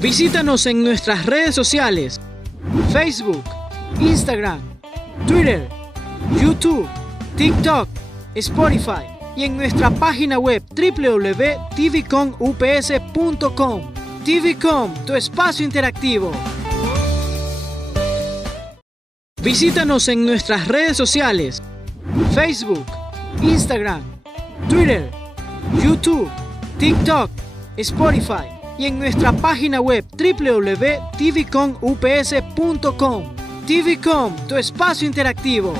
Visítanos en nuestras redes sociales: Facebook, Instagram, Twitter, YouTube, TikTok, Spotify y en nuestra página web www.tvcomups.com. TVCOM, tu espacio interactivo. Visítanos en nuestras redes sociales: Facebook, Instagram, Twitter, YouTube, TikTok, Spotify y en nuestra página web www.tvcomups.com. TVCOM, tu espacio interactivo.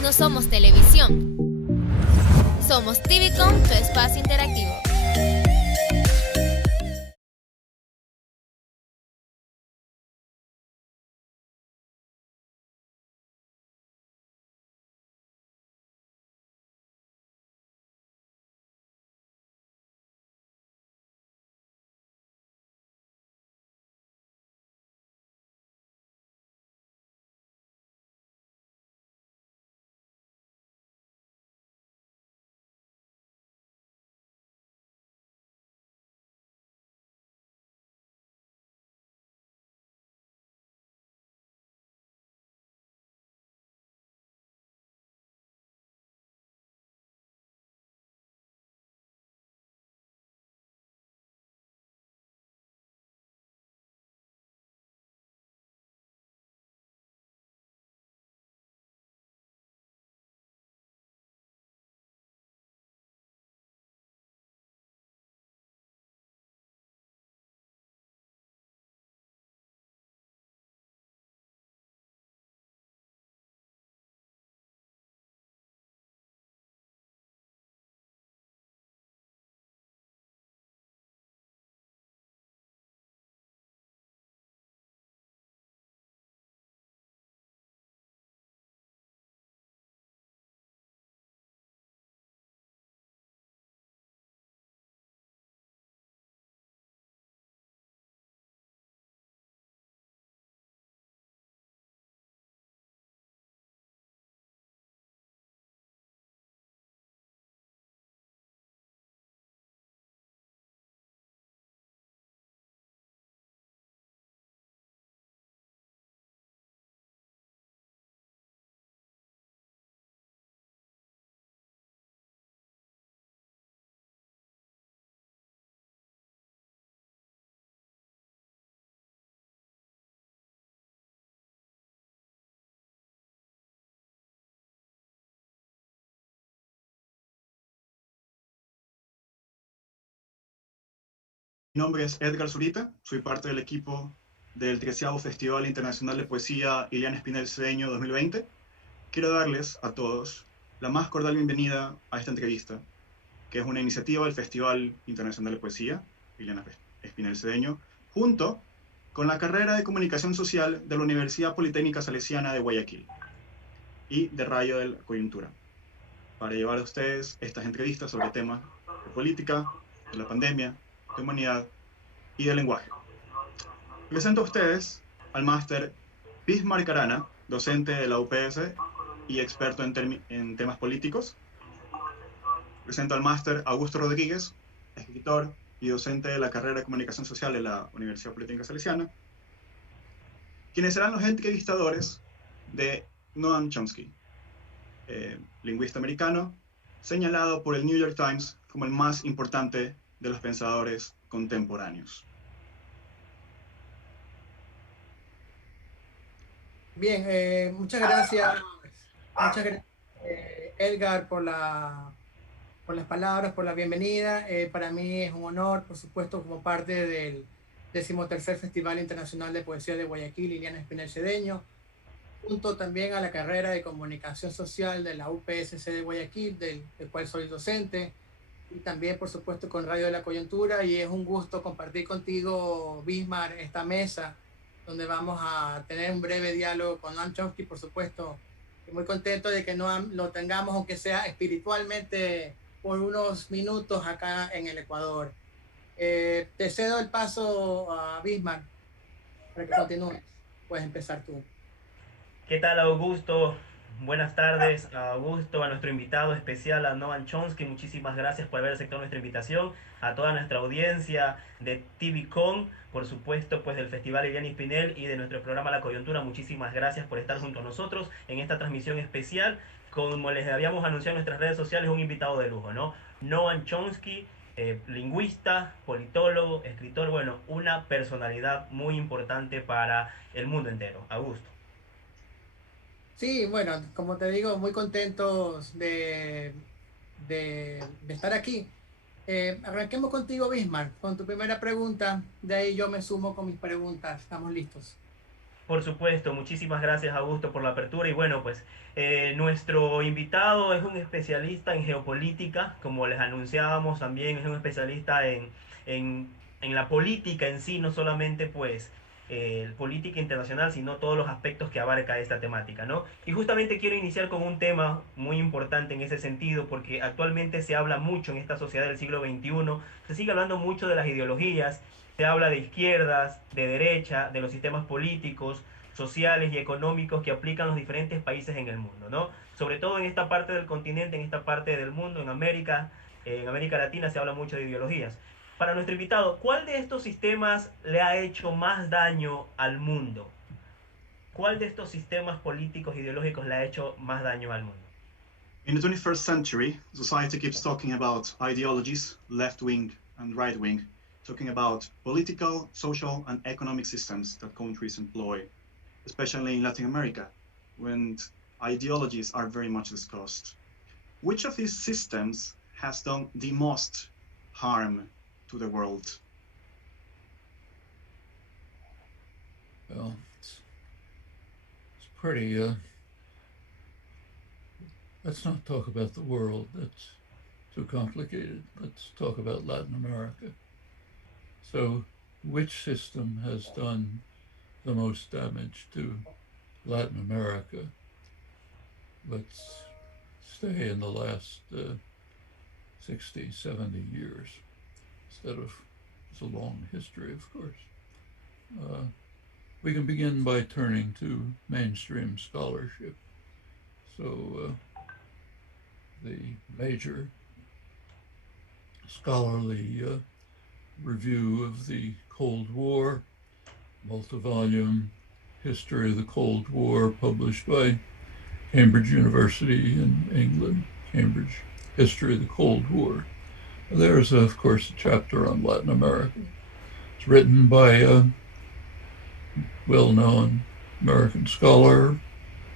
No somos televisión. Somos TVCOM, tu espacio interactivo. Mi nombre es Edgar Zurita, soy parte del equipo del 13º Festival Internacional de Poesía Iliana Espinel Cedeño 2020. Quiero darles a todos la más cordial bienvenida a esta entrevista, que es una iniciativa del Festival Internacional de Poesía Iliana Espinel Cedeño, junto con la Carrera de Comunicación Social de la Universidad Politécnica Salesiana de Guayaquil y de Radio de la Coyuntura, para llevar a ustedes estas entrevistas sobre temas de política, de la pandemia, de humanidad y de lenguaje. Presento a ustedes al máster Bismarck Arana, docente de la UPS y experto en temas políticos. Presento al máster Augusto Rodríguez, escritor y docente de la Carrera de Comunicación Social de la Universidad Politécnica Salesiana, quienes serán los entrevistadores de Noam Chomsky, lingüista americano, señalado por el New York Times como el más importante de los pensadores contemporáneos. Bien, muchas gracias, Edgar, por las palabras, por la bienvenida. Para mí es un honor, por supuesto, como parte del 13º Festival Internacional de Poesía de Guayaquil, Iliana Espinel Cedeño, junto también a la Carrera de Comunicación Social de la UPSC de Guayaquil, del cual soy docente, y también, por supuesto, con Radio de la Coyuntura, y es un gusto compartir contigo, Bismarck, esta mesa, donde vamos a tener un breve diálogo con Noam Chomsky, por supuesto, y muy contento de que Noam lo tengamos, aunque sea espiritualmente, por unos minutos acá en el Ecuador. Te cedo el paso a Bismarck para que continúes. Puedes empezar tú. ¿Qué tal, Augusto? Buenas tardes a Augusto, a nuestro invitado especial, a Noam Chomsky. Muchísimas gracias por haber aceptado nuestra invitación. A toda nuestra audiencia de TVCOM, por supuesto, pues del Festival Iliana y Espinel y de nuestro programa La Coyuntura. Muchísimas gracias por estar junto a nosotros en esta transmisión especial. Como les habíamos anunciado en nuestras redes sociales, un invitado de lujo, ¿no? Noam Chomsky, lingüista, politólogo, escritor, bueno, una personalidad muy importante para el mundo entero. Augusto. Sí, bueno, como te digo, muy contentos de estar aquí. Arranquemos contigo, Bismarck, con tu primera pregunta. De ahí yo me sumo con mis preguntas. Estamos listos. Por supuesto, muchísimas gracias Augusto por la apertura y bueno, pues nuestro invitado es un especialista en geopolítica, como les anunciábamos también es un especialista en, en la política en sí, no solamente pues política internacional, sino todos los aspectos que abarca esta temática, ¿no? Y justamente quiero iniciar con un tema muy importante en ese sentido, porque actualmente se habla mucho en esta sociedad del siglo XXI, se sigue hablando mucho de las ideologías, se habla de izquierdas, de derecha, de los sistemas políticos, sociales y económicos que aplican los diferentes países en el mundo, ¿no? Sobre todo en esta parte del continente, en esta parte del mundo, en América Latina se habla mucho de ideologías. Para nuestro invitado, ¿cuál de estos sistemas le ha hecho más daño al mundo? ¿Cuál de estos sistemas políticos ideológicos le ha hecho más daño al mundo? In the 21st century, society keeps talking about ideologies, left wing and right wing, talking about political, social, and economic systems that countries employ, especially in Latin America, when ideologies are very much discussed. Which of these systems has done the most harm to the world? Well, it's pretty, let's not talk about the world. That's too complicated. Let's talk about Latin America. So, which system has done the most damage to Latin America? Let's stay in the last 60, 70 years, instead of, it's a long history, of course. We can begin by turning to mainstream scholarship. So the major scholarly review of the Cold War, multi-volume history of the Cold War published by Cambridge University in England, Cambridge History of the Cold War. There's, of course, a chapter on Latin America. It's written by a well-known American scholar,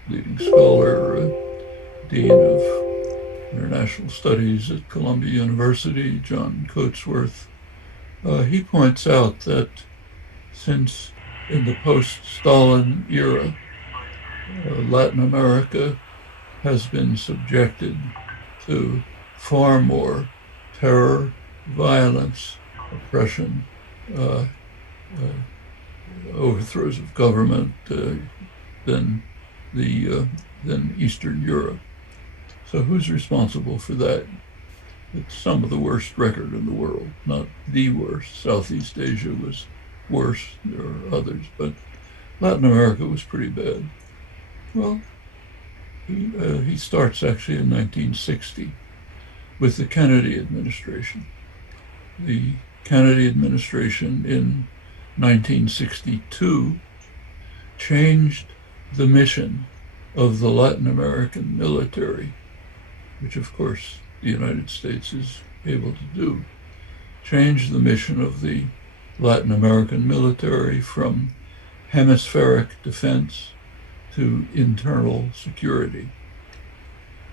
leading scholar, Dean of International Studies at Columbia University, John Coatsworth. He points out that since in the post-Stalin era, Latin America has been subjected to far more terror, violence, oppression, overthrows of government than Eastern Europe. So who's responsible for that? It's some of the worst record in the world, not the worst. Southeast Asia was worse, there are others, but Latin America was pretty bad. Well, he starts actually in 1960 with the Kennedy administration. The Kennedy administration in 1962 changed the mission of the Latin American military, which of course the United States is able to do, changed the mission of the Latin American military from hemispheric defense to internal security.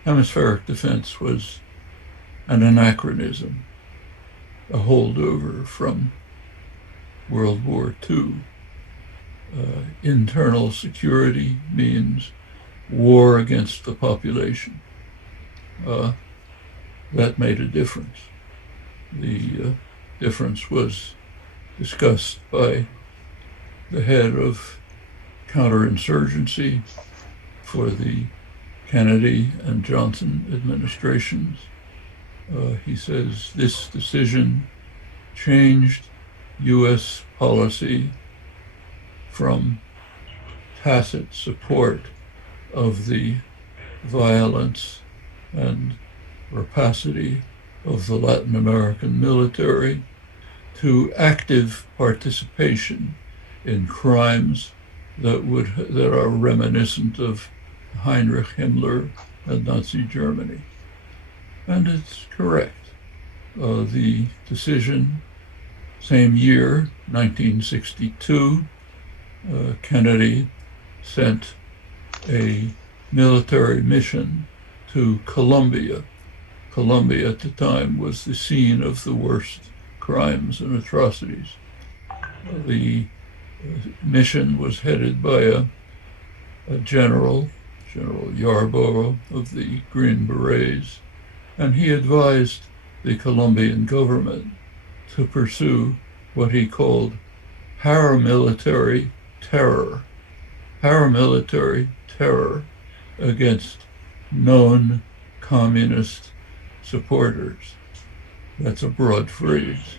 Hemispheric defense was an anachronism, a holdover from World War II. Internal security means war against the population. That made a difference. The difference was discussed by the head of counterinsurgency for the Kennedy and Johnson administrations. He says this decision changed U.S. policy from tacit support of the violence and rapacity of the Latin American military to active participation in crimes that are reminiscent of Heinrich Himmler and Nazi Germany. And it's correct. The decision, same year, 1962, Kennedy sent a military mission to Colombia. Colombia at the time was the scene of the worst crimes and atrocities. The mission was headed by a General Yarborough of the Green Berets, and he advised the Colombian government to pursue what he called paramilitary terror against known communist supporters. That's a broad phrase.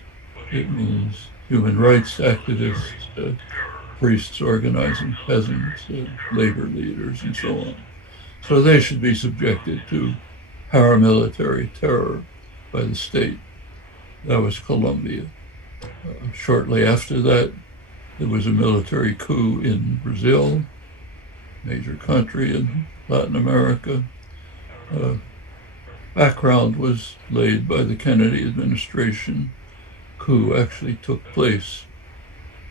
It means human rights activists, priests organizing peasants, labor leaders, and so on. So they should be subjected to paramilitary terror by the state. That was Colombia. Shortly after that, there was a military coup in Brazil, major country in Latin America. Background was laid by the Kennedy administration. Coup actually took place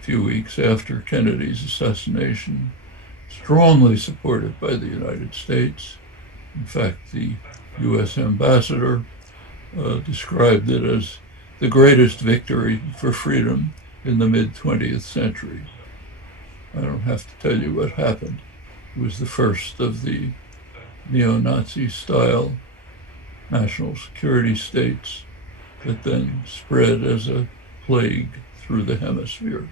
a few weeks after Kennedy's assassination, strongly supported by the United States. In fact, the U.S. ambassador described it as the greatest victory for freedom in the mid-20th century. I don't have to tell you what happened. It was the first of the neo-Nazi style national security states that then spread as a plague through the hemisphere.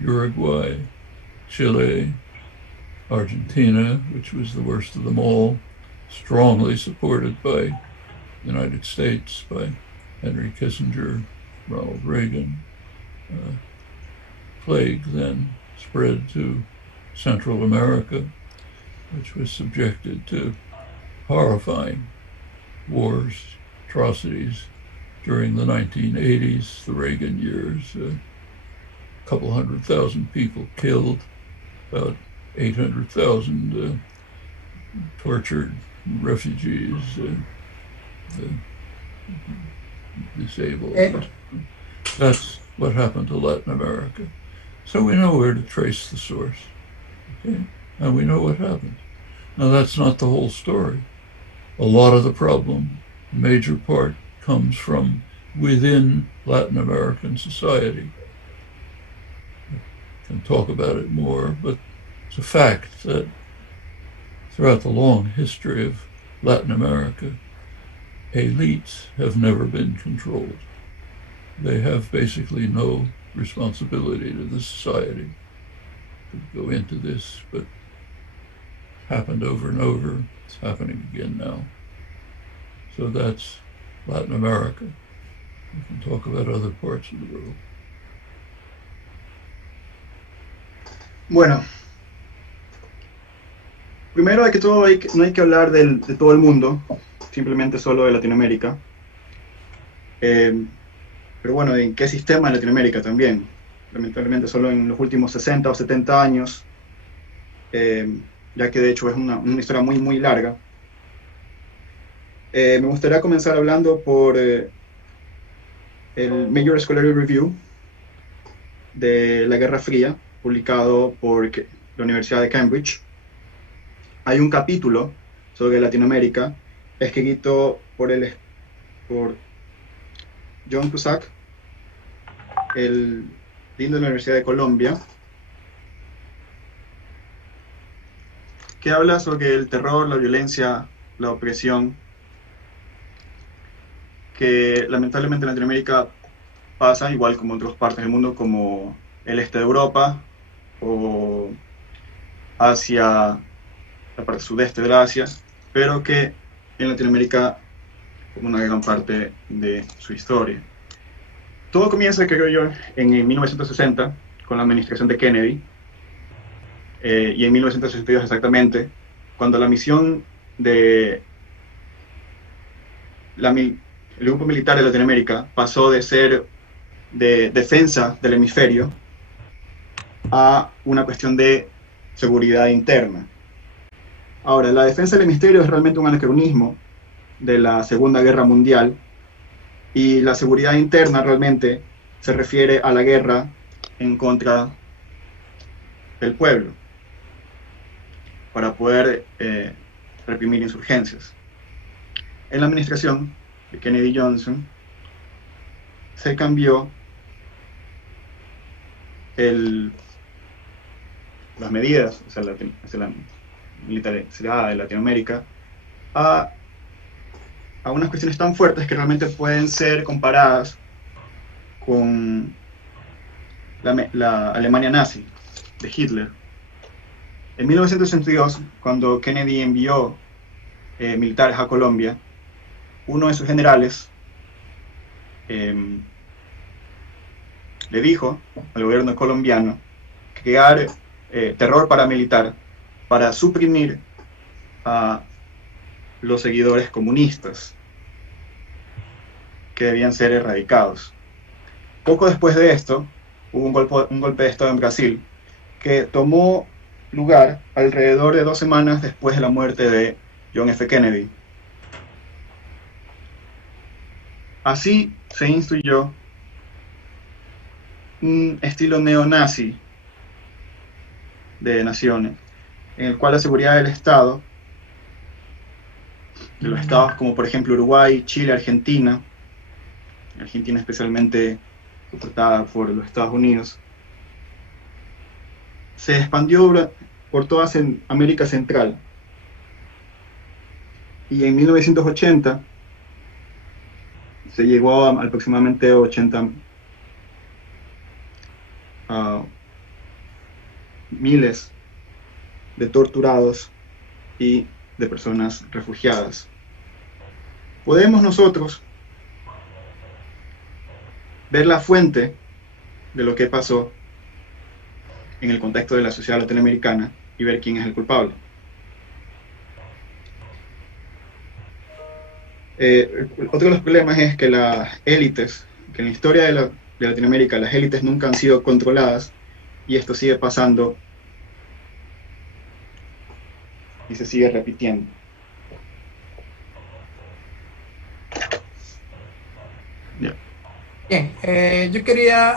Uruguay, Chile, Argentina, which was the worst of them all, strongly supported by the United States, by Henry Kissinger, Ronald Reagan. Plague then spread to Central America, which was subjected to horrifying wars, atrocities during the 1980s, the Reagan years. A couple 100,000 people killed, about 800,000 tortured refugees, disabled. That's what happened to Latin America. So we know where to trace the source, okay? And we know what happened. Now that's not the whole story. A lot of the problem, major part, comes from within Latin American society. I can talk about it more, but it's a fact that throughout the long history of Latin America, elites have never been controlled. They have basically no responsibility to the society. Could go into this, but happened over and over. It's happening again now. So that's Latin America. We can talk about other parts of the world. Bueno, primero de que todo no hay que hablar de todo el mundo, simplemente solo de Latinoamérica. Pero bueno, ¿en qué sistema en Latinoamérica también? Lamentablemente solo en los últimos 60 o 70 años, ya que de hecho es una historia muy, muy larga. Me gustaría comenzar hablando por el Major Scholarly Review de la Guerra Fría, publicado por la Universidad de Cambridge. Hay un capítulo sobre Latinoamérica, escrito por John Cusack, el dean de la Universidad de Colombia, que habla sobre el terror, la violencia, la opresión, que lamentablemente en Latinoamérica pasa, igual como en otras partes del mundo, como el este de Europa, o Asia, la parte sudeste de Asia, pero que en Latinoamérica como una gran parte de su historia. Todo comienza, creo yo, en 1960, con la administración de Kennedy, y en 1962 exactamente, cuando la misión de el grupo militar de Latinoamérica pasó de ser de defensa del hemisferio a una cuestión de seguridad interna. Ahora, la defensa del hemisferio es realmente un anacronismo de la Segunda Guerra Mundial, y la seguridad interna realmente se refiere a la guerra en contra del pueblo, para poder reprimir insurgencias. En la administración de Kennedy Johnson se cambió las medidas, o sea, la militaridad de Latinoamérica, a unas cuestiones tan fuertes que realmente pueden ser comparadas con la Alemania nazi de Hitler. En 1962, cuando Kennedy envió militares a Colombia, uno de sus generales le dijo al gobierno colombiano crear terror paramilitar para suprimir a los seguidores comunistas que debían ser erradicados. Poco después de esto, hubo un golpe de Estado en Brasil que tomó lugar alrededor de 2 semanas después de la muerte de John F. Kennedy. Así se instituyó un estilo neonazi de naciones, en el cual la seguridad del Estado, de los estados como por ejemplo Uruguay, Chile, Argentina especialmente soportada por los Estados Unidos, se expandió por toda América Central. Y en 1980 se llegó a aproximadamente 80 miles de torturados y de personas refugiadas. Podemos nosotros ver la fuente de lo que pasó en el contexto de la sociedad latinoamericana y ver quién es el culpable. Otro de los problemas es que las élites, que en la historia de Latinoamérica las élites nunca han sido controladas, y esto sigue pasando y se sigue repitiendo. Bien, yo quería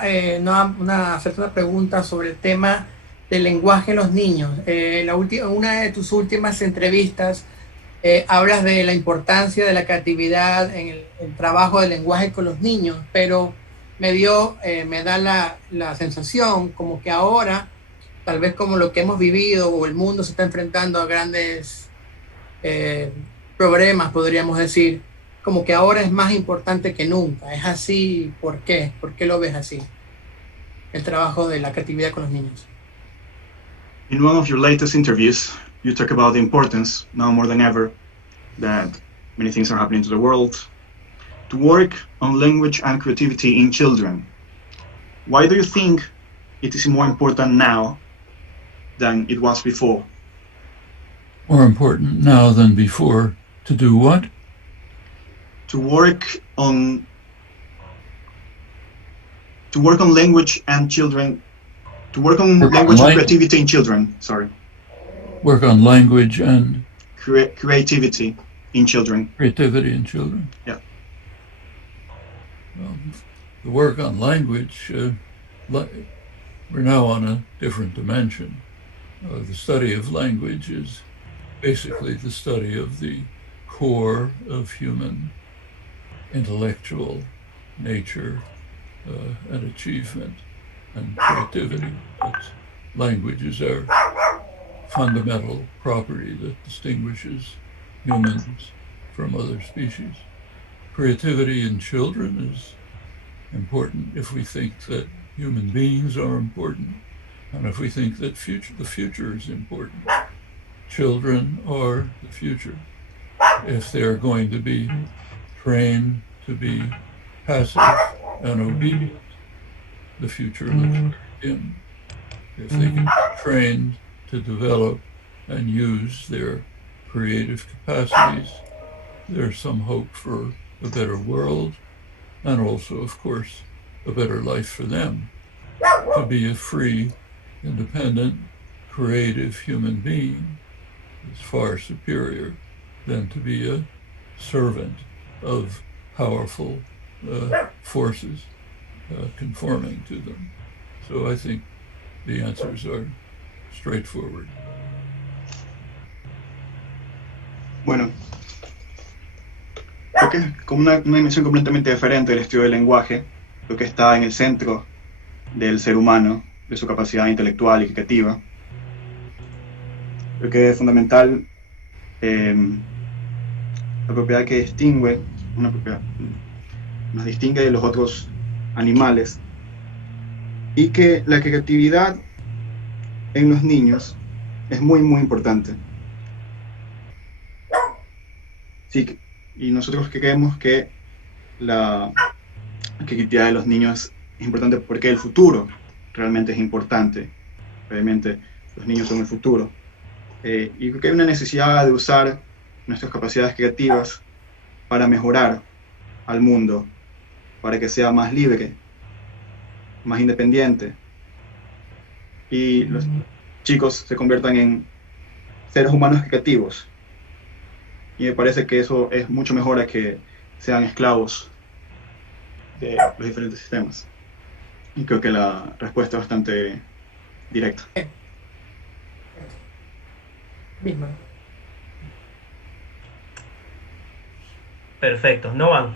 hacerte una pregunta sobre el tema del lenguaje en los niños. Una de tus últimas entrevistas hablas de la importancia de la creatividad en el trabajo del lenguaje con los niños, pero me da la sensación como que ahora, tal vez como lo que hemos vivido o el mundo se está enfrentando a grandes problemas, podríamos decir, como que ahora es más importante que nunca. ¿Es así? ¿Por qué? ¿Por qué lo ves así? El trabajo de la creatividad con los niños. In one of your latest interviews, you talk about the importance, now more than ever, that many things are happening to the world, to work on language and creativity in children. Why do you think it is more important now than it was before? More important now than before to do what? To work on language and children, to work on language and creativity in children, sorry. Work on language and creativity in children. Creativity in children. Yeah. The work on language, we're now on a different dimension. The study of language is basically the study of the core of human intellectual nature and achievement and creativity. Language is our fundamental property that distinguishes humans from other species. Creativity in children is important if we think that human beings are important, and if we think that the future is important. Children are the future. If they are going to be trained to be passive and obedient, the future looks very dim. If they can be trained to develop and use their creative capacities, there's some hope for a better world, and also, of course, a better life for them. To be a free, independent, creative human being is far superior than to be a servant of powerful forces conforming to them. So I think the answers are straightforward. Bueno, creo que es como una dimensión completamente diferente del estudio del lenguaje, lo que está en el centro del ser humano, de su capacidad intelectual y creativa. Creo que es fundamental la propiedad que distingue, nos distingue de los otros animales, y que la creatividad en los niños es muy, muy importante. Sí, y nosotros creemos que la creatividad de los niños es importante porque el futuro realmente es importante. Realmente los niños son el futuro. Y creo que hay una necesidad de usar nuestras capacidades creativas para mejorar al mundo, para que sea más libre, más independiente, y los chicos se conviertan en seres humanos creativos. Y me parece que eso es mucho mejor a que sean esclavos de los diferentes sistemas. Y creo que la respuesta es bastante directa. Misma. Perfecto. Noam,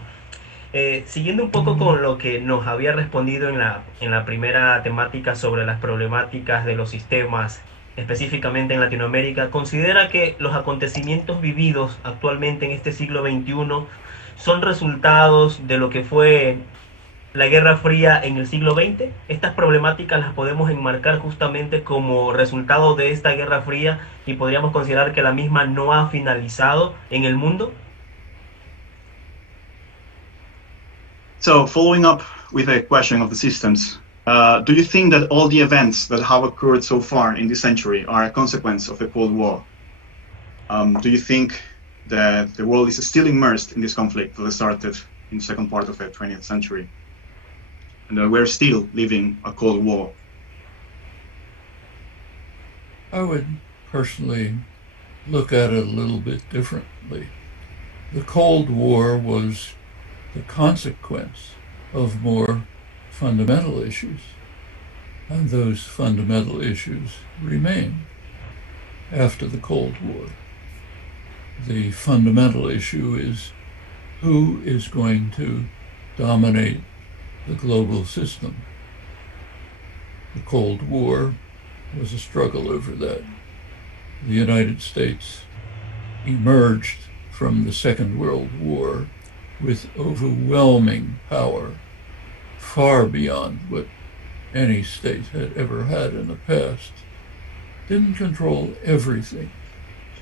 siguiendo un poco con lo que nos había respondido en la primera temática sobre las problemáticas de los sistemas, específicamente en Latinoamérica, ¿considera que los acontecimientos vividos actualmente en este siglo XXI son resultados de lo que fue la Guerra Fría en el siglo XX? Estas problemáticas las podemos enmarcar justamente como resultado de esta Guerra Fría y podríamos considerar que la misma no ha finalizado en el mundo. So, following up with the question of the systems, do you think that all the events that have occurred so far in this century are a consequence of the Cold War? Do you think that the world is still immersed in this conflict that started in the second part of the 20th century? And that we're still living a Cold War? I would personally look at it a little bit differently. The Cold War was the consequence of more fundamental issues, and those fundamental issues remain after the Cold War. The fundamental issue is who is going to dominate the global system. The Cold War was a struggle over that. The United States emerged from the Second World War with overwhelming power, far beyond what any state had ever had in the past. Didn't control everything.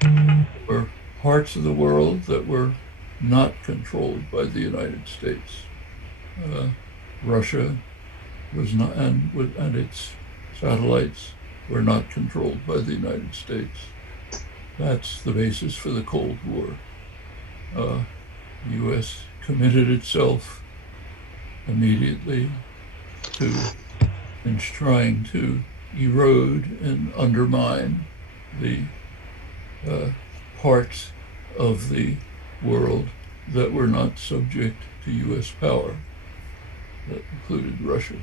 There were parts of the world that were not controlled by the United States. Russia was not, and its satellites were not controlled by the United States. That's the basis for the Cold War. The U.S. committed itself immediately to trying to erode and undermine the parts of the world that were not subject to U.S. power. That included Russia.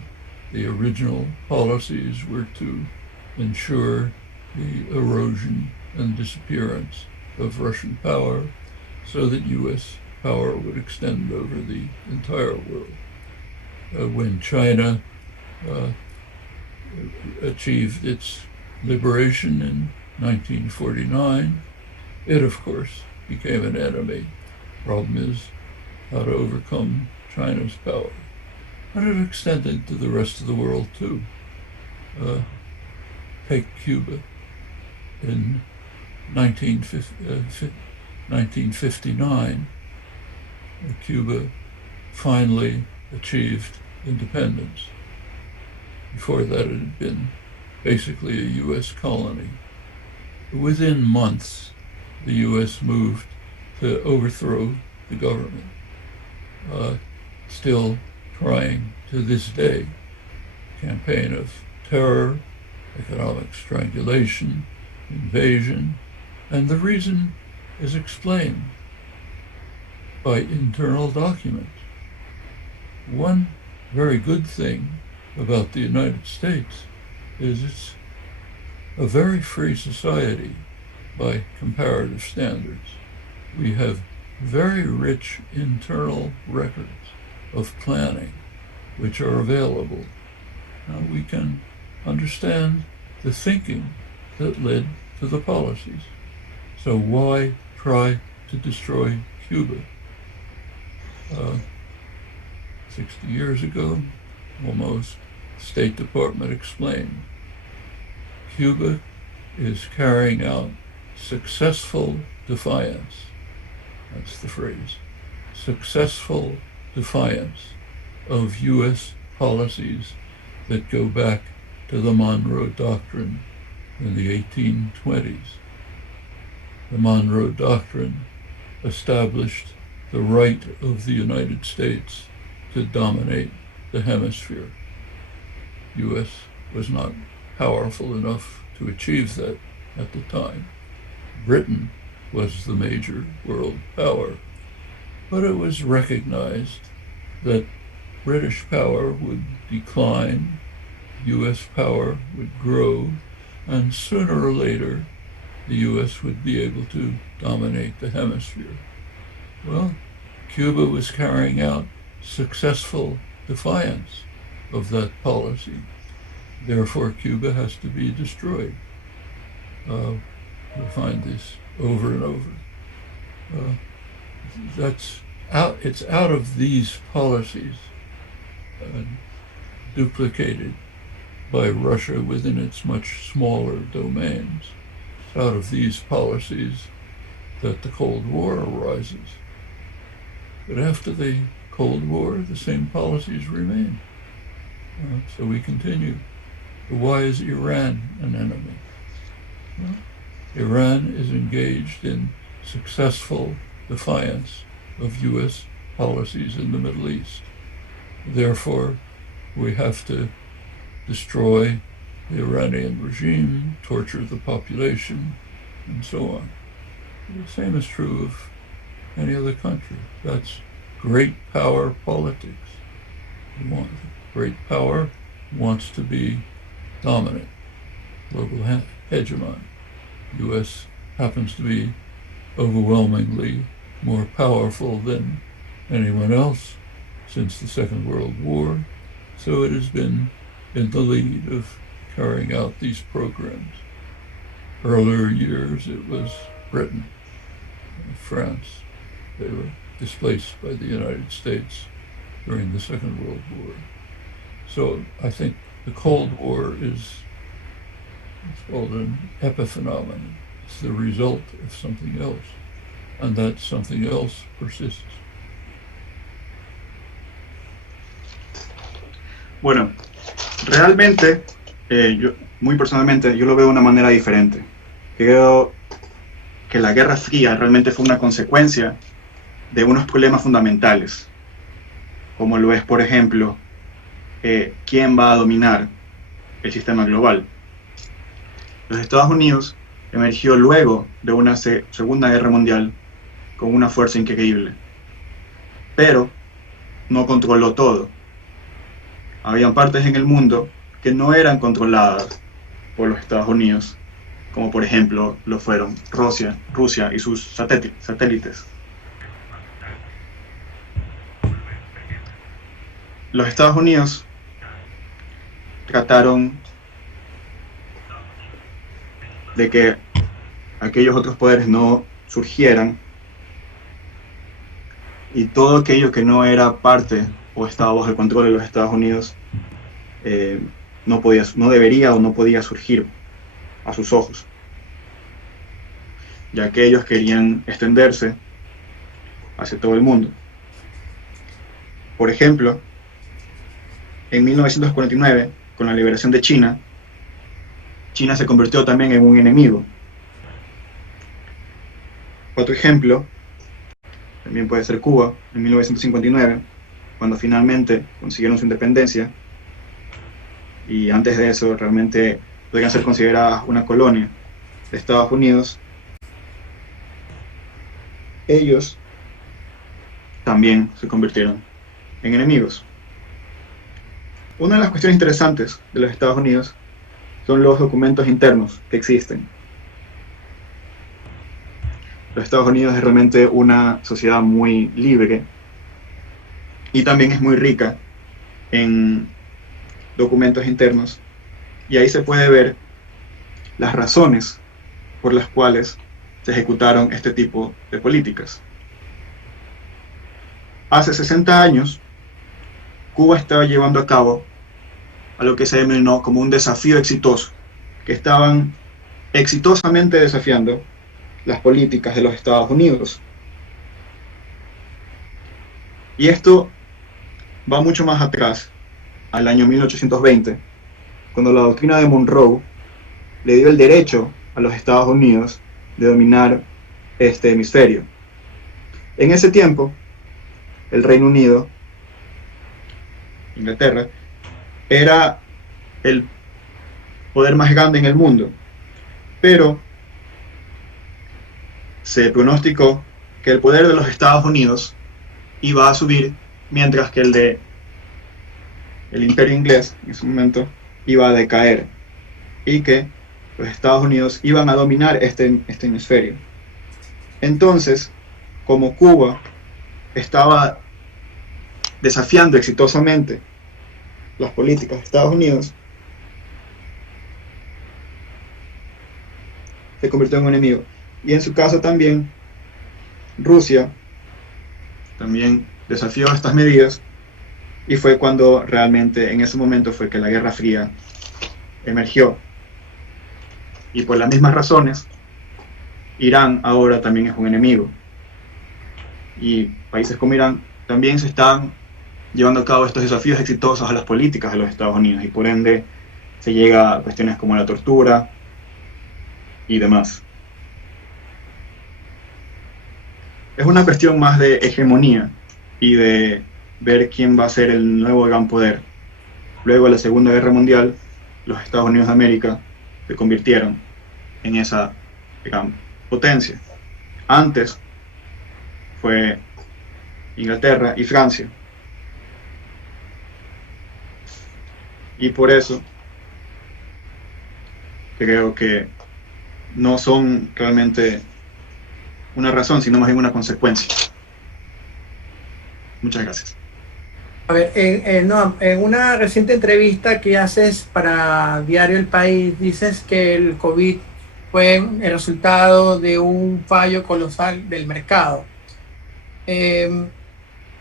The original policies were to ensure the erosion and disappearance of Russian power so that U.S. power would extend over the entire world. When China achieved its liberation in 1949, it of course became an enemy. Problem is how to overcome China's power. But it extended to the rest of the world too. Take Cuba. In 1959, Cuba finally achieved independence. Before that, it had been basically a U.S. colony. Within months, the U.S. moved to overthrow the government. Still trying to this day. Campaign of terror, economic strangulation, invasion, and the reason is explained by internal documents. One very good thing about the United States is it's a very free society by comparative standards. We have very rich internal records of planning which are available. Now we can understand the thinking that led to the policies. So why try to destroy Cuba? 60 years ago, almost, the State Department explained, Cuba is carrying out successful defiance. That's the phrase. Successful defiance of U.S. policies that go back to the Monroe Doctrine in the 1820s. The Monroe Doctrine established the right of the United States to dominate the hemisphere. U.S. was not powerful enough to achieve that at the time. Britain was the major world power, but it was recognized that British power would decline, U.S. power would grow, and sooner or later the U.S. would be able to dominate the hemisphere. Well, Cuba was carrying out successful defiance of that policy. Therefore, Cuba has to be destroyed. We'll find this over and over. It's out of these policies duplicated by Russia within its much smaller domains. It's out of these policies that the Cold War arises. But after the Cold War, the same policies remain. So we continue. Why is Iran an enemy? Well, Iran is engaged in successful defiance of U.S. policies in the Middle East. Therefore, we have to destroy the Iranian regime, torture the population, and so on. The same is true of any other country. That's great power politics. Great power wants to be dominant, global hegemon. U.S. happens to be overwhelmingly more powerful than anyone else since the Second World War, so it has been in the lead of carrying out these programs. Earlier years it was Britain and France. They were displaced by the United States during the Second World War. So I think the Cold War it's called an epiphenomenon. It's the result of something else, and that something else persists. Bueno, realmente, muy personalmente, yo lo veo de una manera diferente. Creo que la Guerra Fría realmente fue una consecuencia de unos problemas fundamentales, como lo es, por ejemplo, quién va a dominar el sistema global. Los Estados Unidos emergió luego de una Segunda Guerra Mundial con una fuerza increíble, pero no controló todo. Habían partes en el mundo que no eran controladas por los Estados Unidos, como por ejemplo lo fueron Rusia y sus satélites. Los Estados Unidos trataron de que aquellos otros poderes no surgieran, y todo aquello que no era parte o estaba bajo el control de los Estados Unidos no debería o no podía surgir a sus ojos, ya que ellos querían extenderse hacia todo el mundo. Por ejemplo, en 1949, con la liberación de China, China se convirtió también en un enemigo. Otro ejemplo también puede ser Cuba, en 1959, cuando finalmente consiguieron su independencia, y antes de eso realmente podrían ser consideradas una colonia de Estados Unidos. Ellos también se convirtieron en enemigos. Una de las cuestiones interesantes de los Estados Unidos son los documentos internos que existen. Los Estados Unidos es realmente una sociedad muy libre y también es muy rica en documentos internos, y ahí se puede ver las razones por las cuales se ejecutaron este tipo de políticas. Hace 60 años, Cuba estaba llevando a cabo a lo que se denominó como un desafío exitoso, que estaban exitosamente desafiando las políticas de los Estados Unidos. Y esto va mucho más atrás, al año 1820, cuando la doctrina de Monroe le dio el derecho a los Estados Unidos de dominar este hemisferio. En ese tiempo, el Reino Unido, Inglaterra, era el poder más grande en el mundo, pero se pronosticó que el poder de los Estados Unidos iba a subir, mientras que el de el imperio inglés en ese momento iba a decaer, y que los Estados Unidos iban a dominar este hemisferio. Entonces, como Cuba estaba desafiando exitosamente las políticas de Estados Unidos, se convirtió en un enemigo. Y en su caso también, Rusia también desafió estas medidas, y fue cuando realmente en ese momento fue que la Guerra Fría emergió. Y por las mismas razones, Irán ahora también es un enemigo. Y países como Irán también se están llevando a cabo estos desafíos exitosos a las políticas de los Estados Unidos, y por ende se llega a cuestiones como la tortura y demás. Es una cuestión más de hegemonía y de ver quién va a ser el nuevo gran poder. Luego de la Segunda Guerra Mundial, los Estados Unidos de América se convirtieron en esa gran potencia. Antes fue Inglaterra y Francia. Y por eso creo que no son realmente una razón, sino más bien una consecuencia. Muchas gracias. A ver, Noam, en una reciente entrevista que haces para Diario El País, dices que el COVID fue el resultado de un fallo colosal del mercado.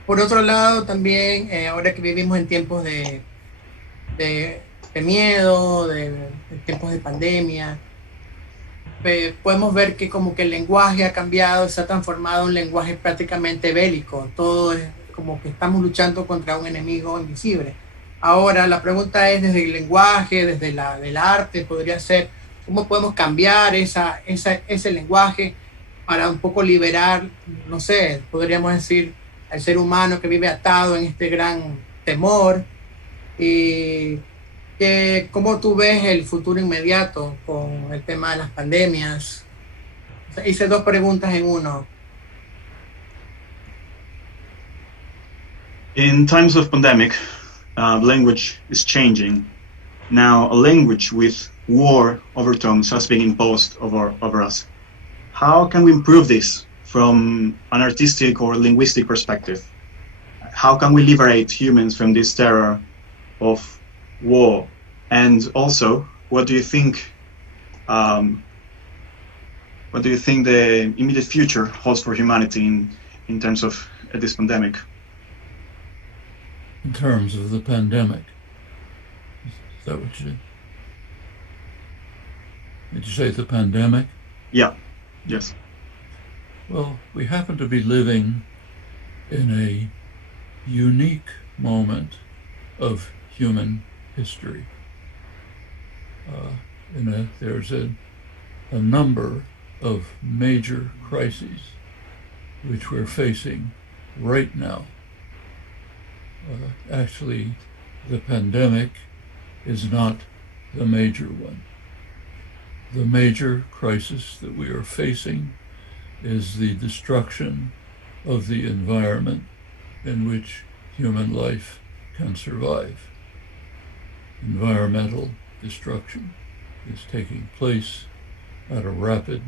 Por otro lado, también, ahora que vivimos en tiempos de miedo, de tiempos de pandemia, podemos ver que como que el lenguaje ha cambiado, se ha transformado en un lenguaje prácticamente bélico. Todo es como que estamos luchando contra un enemigo invisible. Ahora la pregunta es, desde el lenguaje, desde el arte, podría ser, ¿cómo podemos cambiar ese lenguaje para un poco liberar, no sé, podríamos decir, al ser humano que vive atado en este gran temor? Y ¿cómo tú ves el futuro inmediato con el tema de las pandemias? O sea, hice dos preguntas en uno. In times of pandemic, language is changing. Now, a language with war overtones has been imposed over us. How can we improve this from an artistic or linguistic perspective? How can we liberate humans from this terror of war? And also, what do you think the immediate future holds for humanity in terms of this pandemic? In terms of the pandemic, is that what you did you say, the pandemic? Yeah, yes. Well, we happen to be living in a unique moment of human history. There's a number of major crises which we're facing right now. Actually, the pandemic is not the major one. The major crisis that we are facing is the destruction of the environment in which human life can survive. Environmental destruction is taking place at a rapid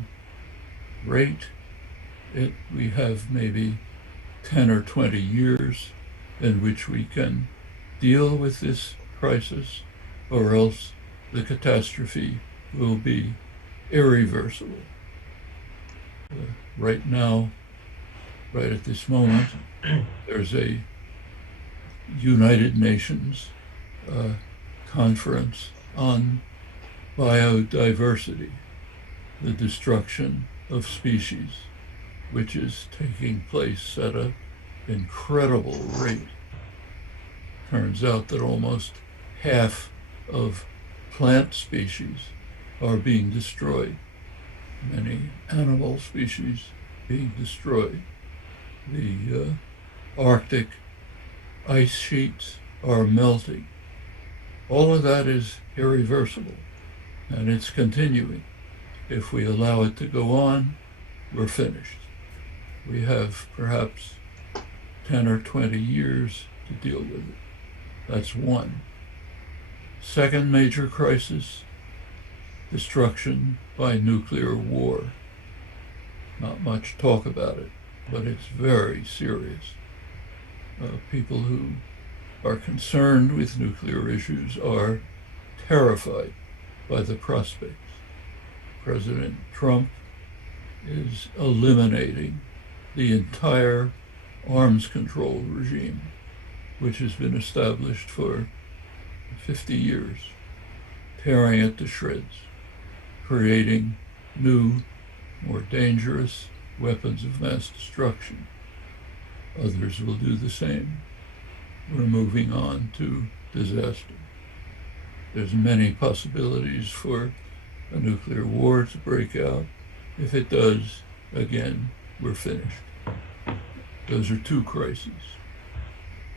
rate. We have maybe 10 or 20 years in which we can deal with this crisis, or else the catastrophe will be irreversible. Right now, right at this moment, there's a United Nations conference on biodiversity, the destruction of species, which is taking place at an incredible rate. Turns out that almost half of plant species are being destroyed, many animal species being destroyed. The Arctic ice sheets are melting. All of that is irreversible, and it's continuing. If we allow it to go on, we're finished. We have perhaps 10 or 20 years to deal with it. That's one. Second major crisis, destruction by nuclear war. Not much talk about it, but it's very serious. People who are concerned with nuclear issues are terrified by the prospects. President Trump is eliminating the entire arms control regime, which has been established for 50 years, tearing it to shreds, creating new, more dangerous weapons of mass destruction. Others will do the same. We're moving on to disaster. There's many possibilities for a nuclear war to break out. If it does, again, we're finished. Those are two crises.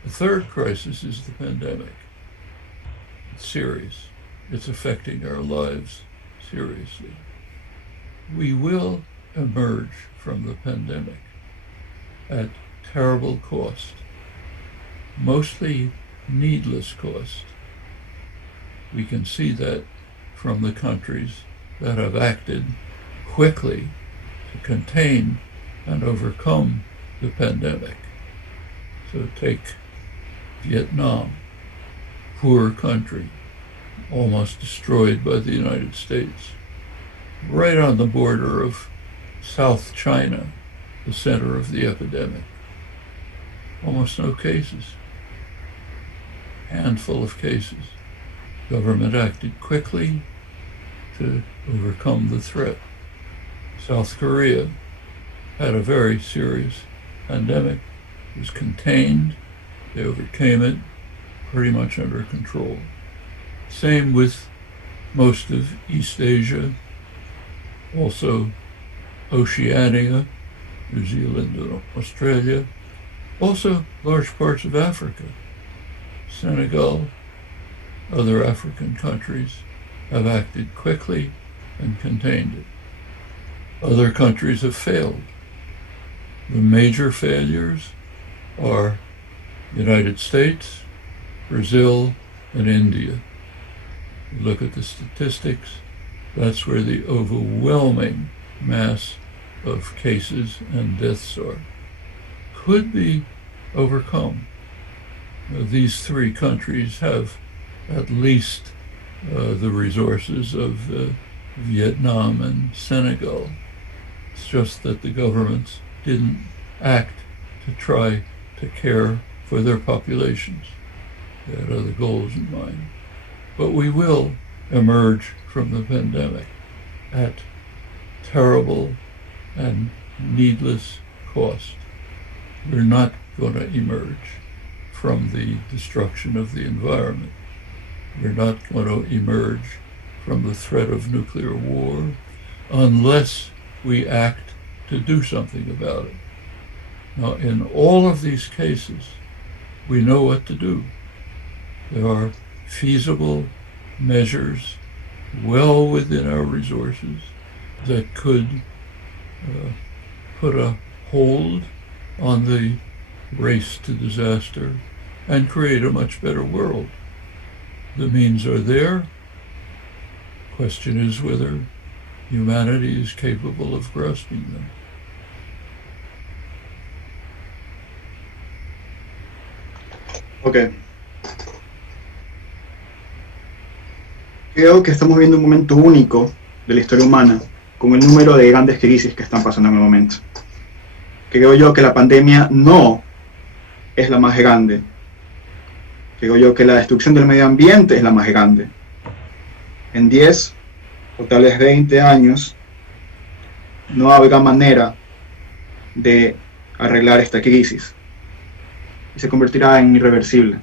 The third crisis is the pandemic. It's serious. It's affecting our lives seriously. We will emerge from the pandemic at terrible cost, mostly needless cost. We can see that from the countries that have acted quickly to contain and overcome the pandemic. So take Vietnam, poor country, almost destroyed by the United States, right on the border of South China, the center of the epidemic. Almost no cases, handful of cases. Government acted quickly to overcome the threat. South Korea had a very serious pandemic. It was contained. They overcame it, pretty much under control. Same with most of East Asia, also Oceania, New Zealand and Australia, also large parts of Africa. Senegal, other African countries have acted quickly and contained it. Other countries have failed. The major failures are the United States, Brazil, and India. You look at the statistics, that's where the overwhelming mass of cases and deaths are. Could be overcome. These three countries have at least the resources of Vietnam and Senegal. It's just that the governments didn't act to try to care for their populations. They had other goals in mind. But we will emerge from the pandemic at terrible and needless cost. We're not going to emerge from the destruction of the environment. We're not going to emerge from the threat of nuclear war unless we act to do something about it. Now, in all of these cases, we know what to do. There are feasible measures well within our resources that could put a hold on the race to disaster and create a much better world. The means are there. Question is whether humanity is capable of grasping them. Ok. Creo que estamos viendo un momento único de la historia humana, con el número de grandes crisis que están pasando en el momento. Creo yo que la pandemia no es la más grande. Creo yo que la destrucción del medio ambiente es la más grande. En 10 o tal vez 20 años no habrá manera de arreglar esta crisis y se convertirá en irreversible.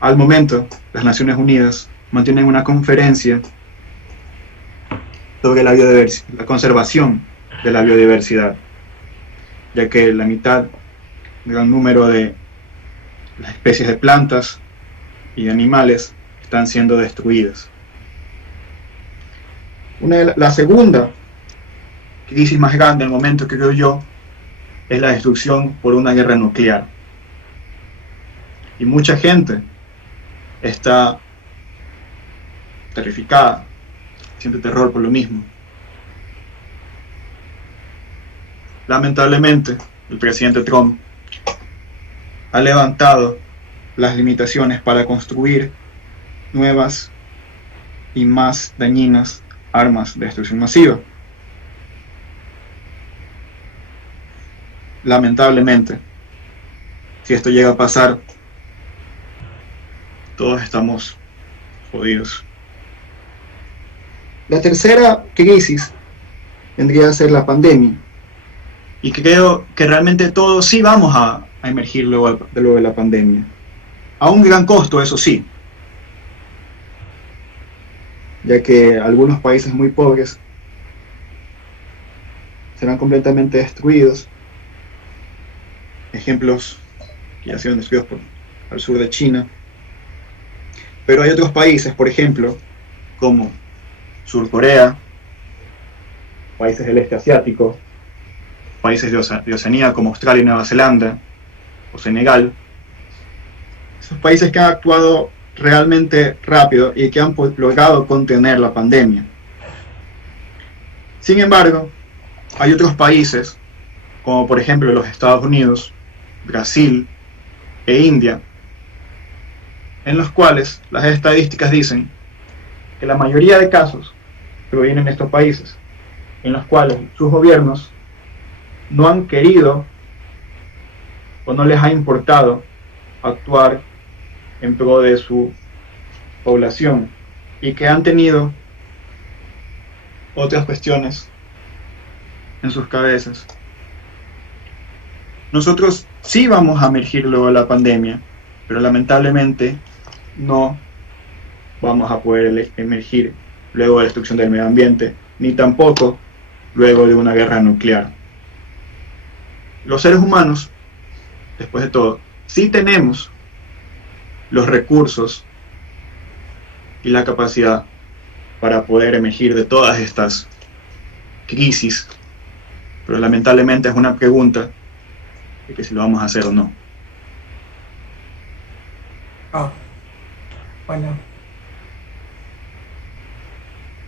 Al momento, las Naciones Unidas mantienen una conferencia sobre la conservación de la biodiversidad, ya que la mitad del gran número de las especies de plantas y de animales están siendo destruidas. La segunda crisis más grande del momento, creo yo, es la destrucción por una guerra nuclear. Y mucha gente está terrificada, siente terror por lo mismo. Lamentablemente, el presidente Trump ha levantado las limitaciones para construir nuevas y más dañinas armas de destrucción masiva. Lamentablemente, si esto llega a pasar, todos estamos jodidos. La tercera crisis vendría a ser la pandemia. Y creo que realmente todos sí vamos a emergir luego de la pandemia. A un gran costo, eso sí. Ya que algunos países muy pobres serán completamente destruidos. Ejemplos que ya han sido destruidos al sur de China. Pero hay otros países, por ejemplo, como Sur Corea, países del este asiático, países de Oceanía como Australia y Nueva Zelanda, o Senegal. Esos países que han actuado realmente rápido y que han logrado contener la pandemia. Sin embargo, hay otros países, como por ejemplo los Estados Unidos, Brasil e India, en los cuales las estadísticas dicen que la mayoría de casos provienen de estos países, en los cuales sus gobiernos no han querido o no les ha importado actuar en pro de su población y que han tenido otras cuestiones en sus cabezas. Nosotros sí vamos a emergir luego de la pandemia, pero lamentablemente no vamos a poder emergir luego de la destrucción del medio ambiente, ni tampoco luego de una guerra nuclear. Los seres humanos, después de todo, sí tenemos los recursos y la capacidad para poder emergir de todas estas crisis, pero lamentablemente es una pregunta de que si lo vamos a hacer o no. Bueno.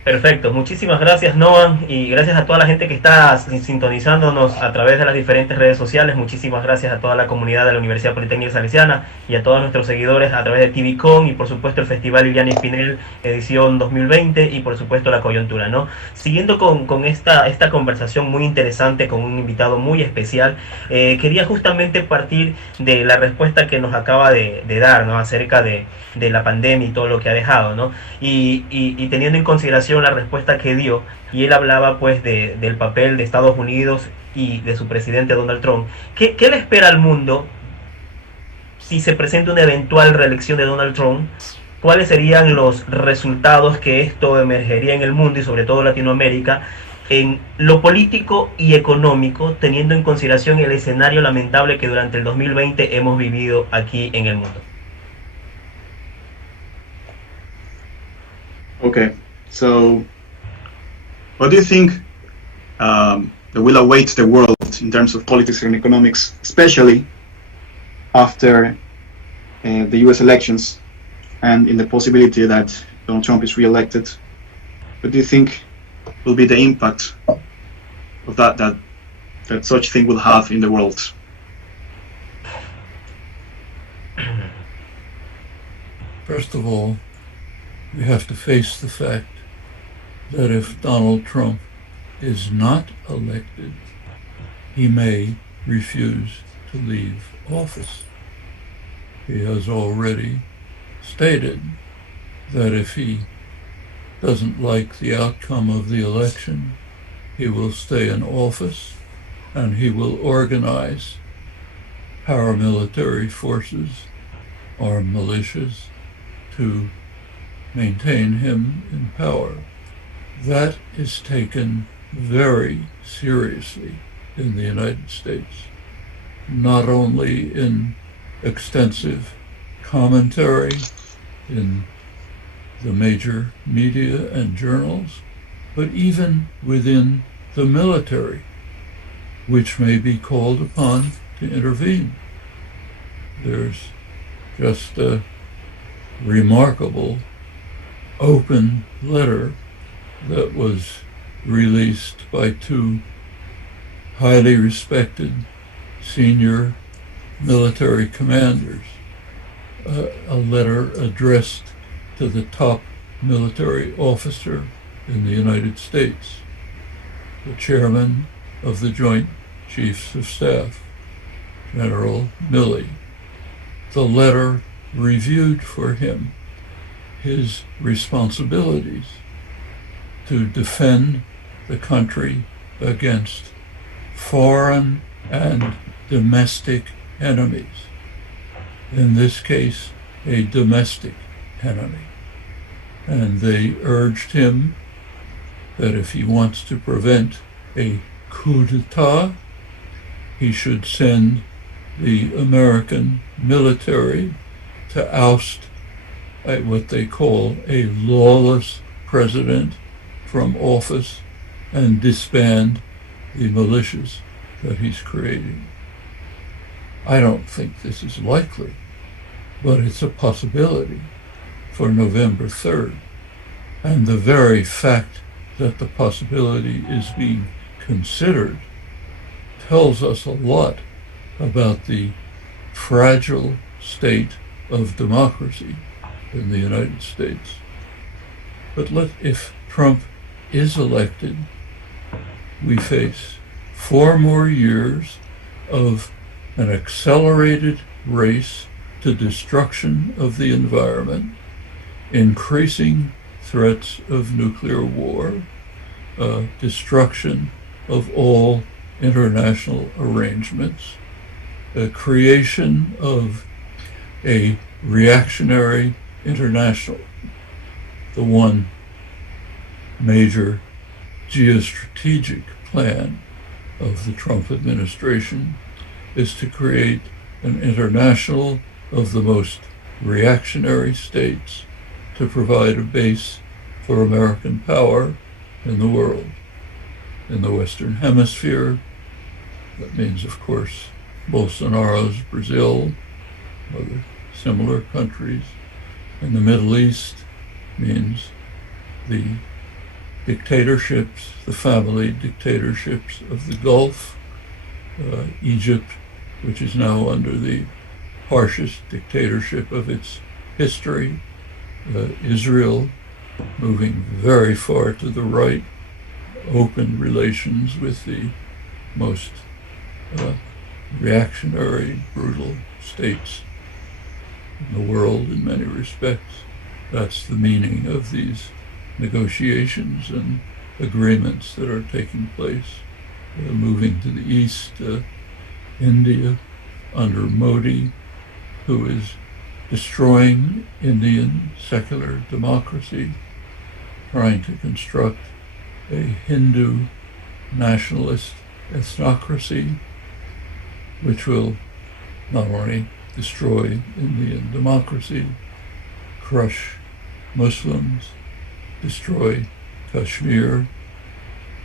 Perfecto, muchísimas gracias Noam y gracias a toda la gente que está sintonizándonos a través de las diferentes redes sociales. Muchísimas gracias a toda la comunidad de la Universidad Politécnica Salesiana y a todos nuestros seguidores a través de TVCOM y por supuesto el Festival Iliana y Espinel edición 2020 y por supuesto la coyuntura, ¿no? Siguiendo con esta conversación muy interesante con un invitado muy especial, quería justamente partir de la respuesta que nos acaba de dar, ¿no? Acerca de la pandemia y todo lo que ha dejado, ¿no? Y teniendo en consideración la respuesta que dio, y él hablaba pues del papel de Estados Unidos y de su presidente Donald Trump. ¿Qué le espera al mundo si se presenta una eventual reelección de Donald Trump ¿cuáles serían los resultados que esto emergería en el mundo y sobre todo Latinoamérica en lo político y económico, teniendo en consideración el escenario lamentable que durante el 2020 hemos vivido aquí en el mundo? Okay, so what do you think that will await the world in terms of politics and economics, especially after the US elections and in the possibility that Donald Trump is re-elected? What do you think will be the impact of that such thing will have in the world? First of all, we have to face the fact that if Donald Trump is not elected, he may refuse to leave office. He has already stated that if he doesn't like the outcome of the election, he will stay in office and he will organize paramilitary forces, armed militias, to maintain him in power. That is taken very seriously in the United States, not only in extensive commentary in the major media and journals, but even within the military, which may be called upon to intervene. There's just a remarkable open letter that was released by two highly respected senior military commanders, a letter addressed to the top military officer in the United States, the chairman of the Joint Chiefs of Staff, General Milley. The letter reviewed for him his responsibilities to defend the country against foreign and domestic enemies. In this case, a domestic enemy. And they urged him that if he wants to prevent a coup d'etat, he should send the American military to oust what they call a lawless president from office and disband the militias that he's creating. I don't think this is likely, but it's a possibility for November 3rd. And the very fact that the possibility is being considered tells us a lot about the fragile state of democracy in the United States. But if Trump is elected, we face 4 more years of an accelerated race to destruction of the environment, increasing threats of nuclear war, destruction of all international arrangements, the creation of a reactionary international. The one major geostrategic plan of the Trump administration is to create an international of the most reactionary states to provide a base for American power in the world. In the Western Hemisphere, that means, of course, Bolsonaro's Brazil, other similar countries. In the Middle East, means the dictatorships, the family dictatorships of the Gulf, Egypt, which is now under the harshest dictatorship of its history, Israel, moving very far to the right, open relations with the most reactionary, brutal states in the world in many respects. That's the meaning of these negotiations and agreements that are taking place. Moving to the east, India, under Modi, who is destroying Indian secular democracy, trying to construct a Hindu nationalist ethnocracy, which will not only destroy Indian democracy, crush Muslims, destroy Kashmir.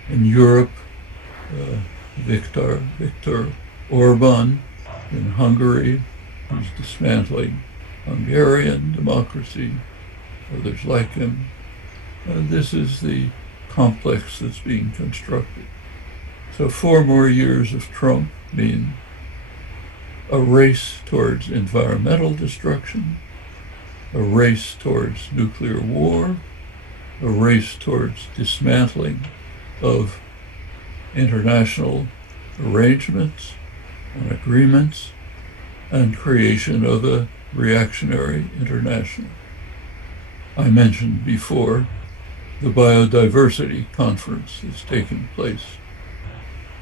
In Europe, Viktor Orban in Hungary, who's dismantling Hungarian democracy, others like him. This is the complex that's being constructed. So 4 more years of Trump mean a race towards environmental destruction, a race towards nuclear war, a race towards dismantling of international arrangements and agreements, and creation of a reactionary international. I mentioned before the biodiversity conference that's taking place.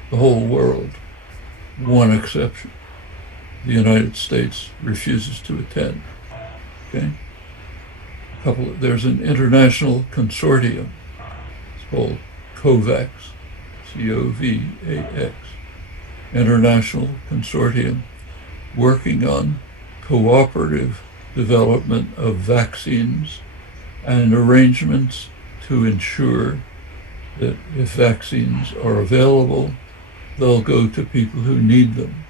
The whole world, one exception, the United States refuses to attend. Okay? There's an international consortium. It's called COVAX, COVAX, International Consortium, working on cooperative development of vaccines and arrangements to ensure that if vaccines are available, they'll go to people who need them.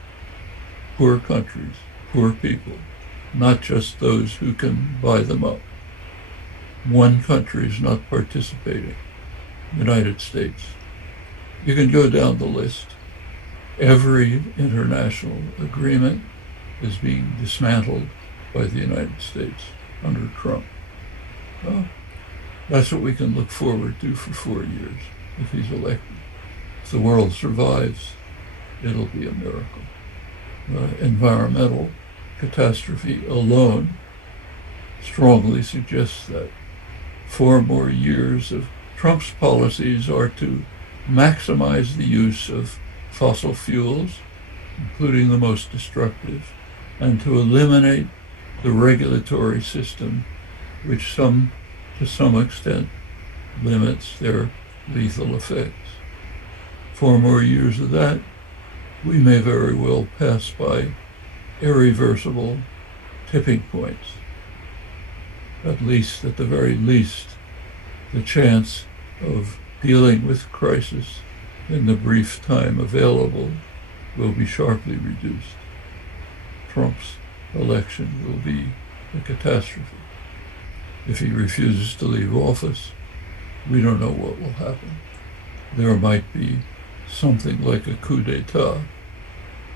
Poor countries, poor people, not just those who can buy them up. One country is not participating, United States. You can go down the list. Every international agreement is being dismantled by the United States under Trump. Well, that's what we can look forward to for 4 years if he's elected. If the world survives, it'll be a miracle. Environmental catastrophe alone strongly suggests that 4 more years of Trump's policies are to maximize the use of fossil fuels, including the most destructive, and to eliminate the regulatory system, which to some extent limits their lethal effects. 4 more years of that, we may very well pass by irreversible tipping points. At the very least, the chance of dealing with crisis in the brief time available will be sharply reduced. Trump's election will be a catastrophe. If he refuses to leave office, we don't know what will happen. There might be something like a coup d'etat,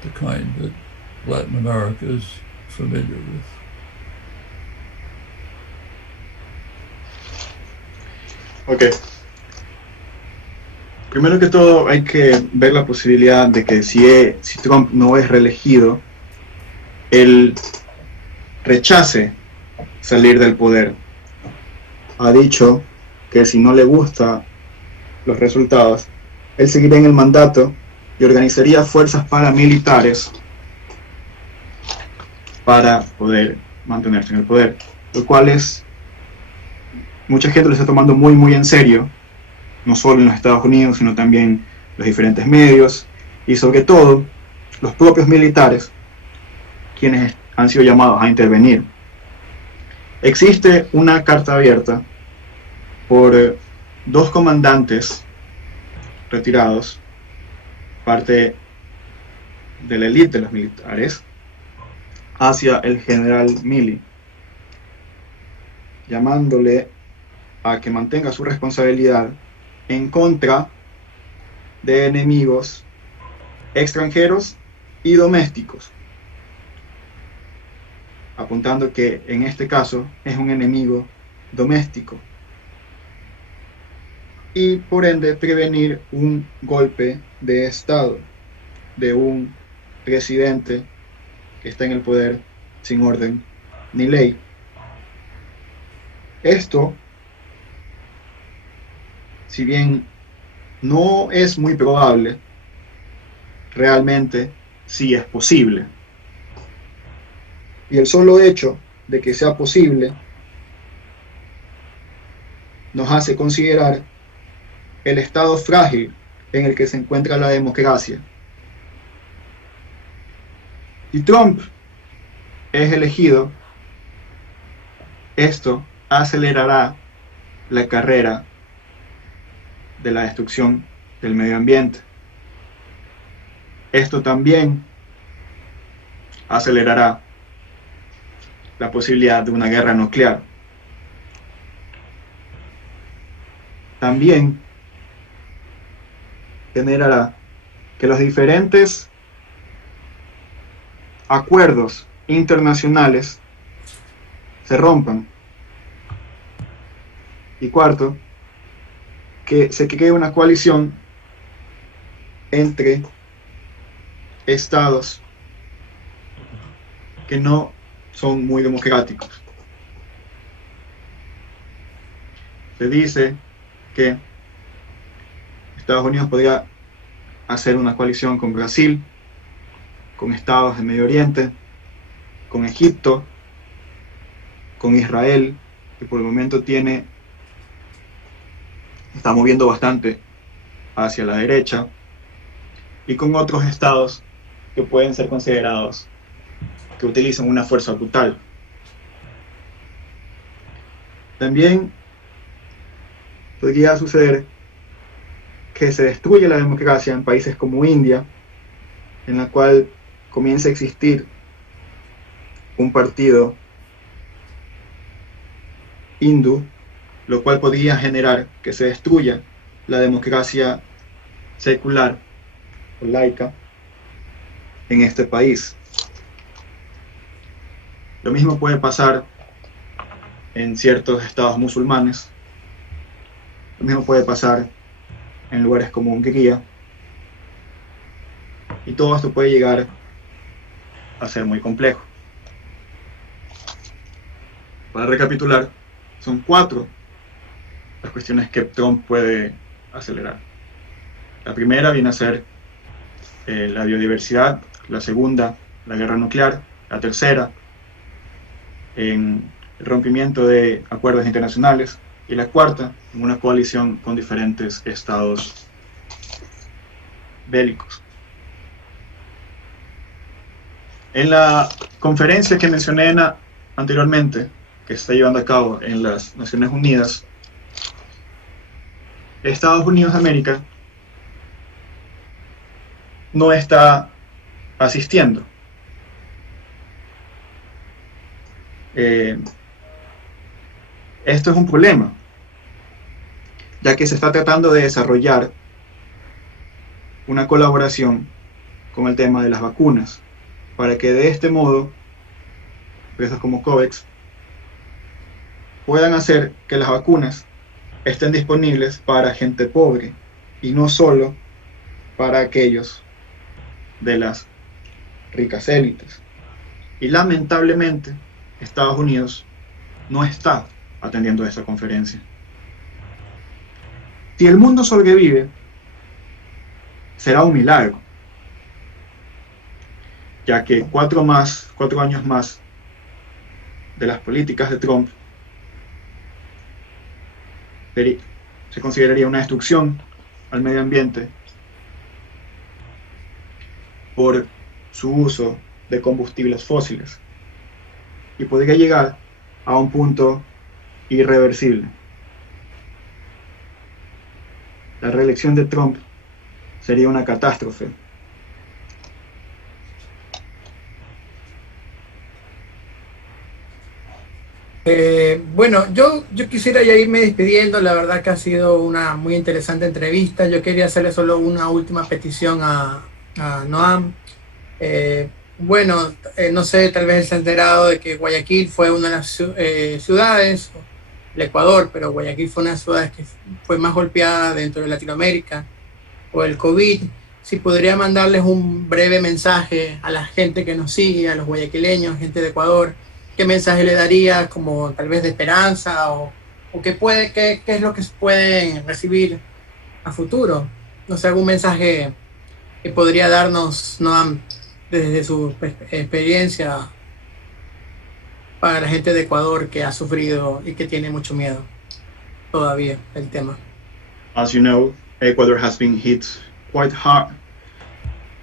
the kind that Latin America is familiar with. Ok. Primero que todo hay que ver la posibilidad de que si Trump no es reelegido, él rechace salir del poder. Ha dicho que si no le gustan los resultados, él seguirá en el mandato y organizaría fuerzas paramilitares para poder mantenerse en el poder, lo cual mucha gente lo está tomando muy muy en serio, no solo en los Estados Unidos, sino también los diferentes medios y sobre todo los propios militares, quienes han sido llamados a intervenir. Existe una carta abierta por 2 comandantes retirados, parte de la élite de los militares, hacia el general Milley, llamándole a que mantenga su responsabilidad en contra de enemigos extranjeros y domésticos, apuntando que en este caso es un enemigo doméstico y por ende prevenir un golpe de Estado de un presidente que está en el poder sin orden ni ley. Esto, si bien no es muy probable, realmente sí es posible. Y el solo hecho de que sea posible nos hace considerar el estado frágil en el que se encuentra la democracia. Si Trump es elegido, esto acelerará la carrera de la destrucción del medio ambiente. Esto también acelerará la posibilidad de una guerra nuclear. También generará que los diferentes acuerdos internacionales se rompan. Y cuarto, que se cree una coalición entre estados que no son muy democráticos. Se dice que Estados Unidos podría hacer una coalición con Brasil, con estados del Medio Oriente, con Egipto, con Israel, que por el momento está moviendo bastante hacia la derecha, y con otros estados que pueden ser considerados que utilizan una fuerza brutal. También podría suceder que se destruya la democracia en países como India, en la cual comienza a existir un partido hindú, lo cual podría generar que se destruya la democracia secular o laica en este país. Lo mismo puede pasar en ciertos estados musulmanes. Lo mismo puede pasar en lugares como Hungría. Y todo esto puede llegar a ser muy complejo. Para recapitular, son 4 las cuestiones que Trump puede acelerar. La primera viene a ser la biodiversidad, la segunda, la guerra nuclear, la tercera, el rompimiento de acuerdos internacionales, y la cuarta, una coalición con diferentes estados bélicos. En la conferencia que mencioné anteriormente, que se está llevando a cabo en las Naciones Unidas, Estados Unidos de América no está asistiendo. Esto es un problema, ya que se está tratando de desarrollar una colaboración con el tema de las vacunas, para que de este modo empresas como COVAX puedan hacer que las vacunas estén disponibles para gente pobre y no solo para aquellos de las ricas élites. Y lamentablemente Estados Unidos no está atendiendo a esa conferencia. Si el mundo sobrevive, será un milagro, ya que 4 años más de las políticas de Trump se consideraría una destrucción al medio ambiente por su uso de combustibles fósiles, y podría llegar a un punto irreversible. La reelección de Trump sería una catástrofe. Bueno, yo quisiera ya irme despidiendo. La verdad que ha sido una muy interesante entrevista. Yo quería hacerle solo una última petición a Noam. No sé, tal vez se ha enterado de que Guayaquil fue una de las ciudades del Ecuador, pero Guayaquil fue una de las ciudades que fue más golpeada dentro de Latinoamérica por el COVID. Si podría mandarles un breve mensaje a la gente que nos sigue, a los guayaquileños, gente de Ecuador, ¿qué mensaje le daría, como tal vez de esperanza, o qué es lo que pueden recibir a futuro? No sé, algún mensaje que podría darnos Noam desde su experiencia. para la gente de Ecuador que ha sufrido y que tiene mucho miedo todavía el tema. As you know, Ecuador has been hit quite hard,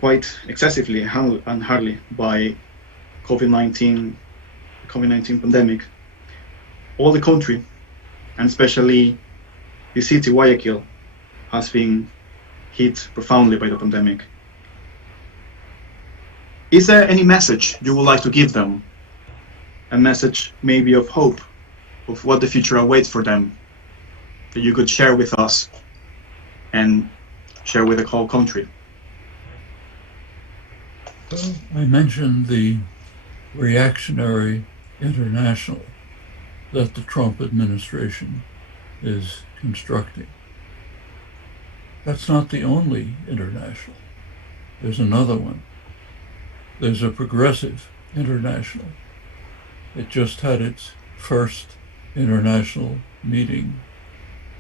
quite excessively and hardly by COVID-19 pandemic. All the country, and especially the city Guayaquil, has been hit profoundly by the pandemic. Is there any message you would like to give them? A message maybe of hope, of what the future awaits for them, that you could share with us and share with the whole country? Well, I mentioned the reactionary international that the Trump administration is constructing. That's not the only international. There's another one. There's a progressive international. It just had its first international meeting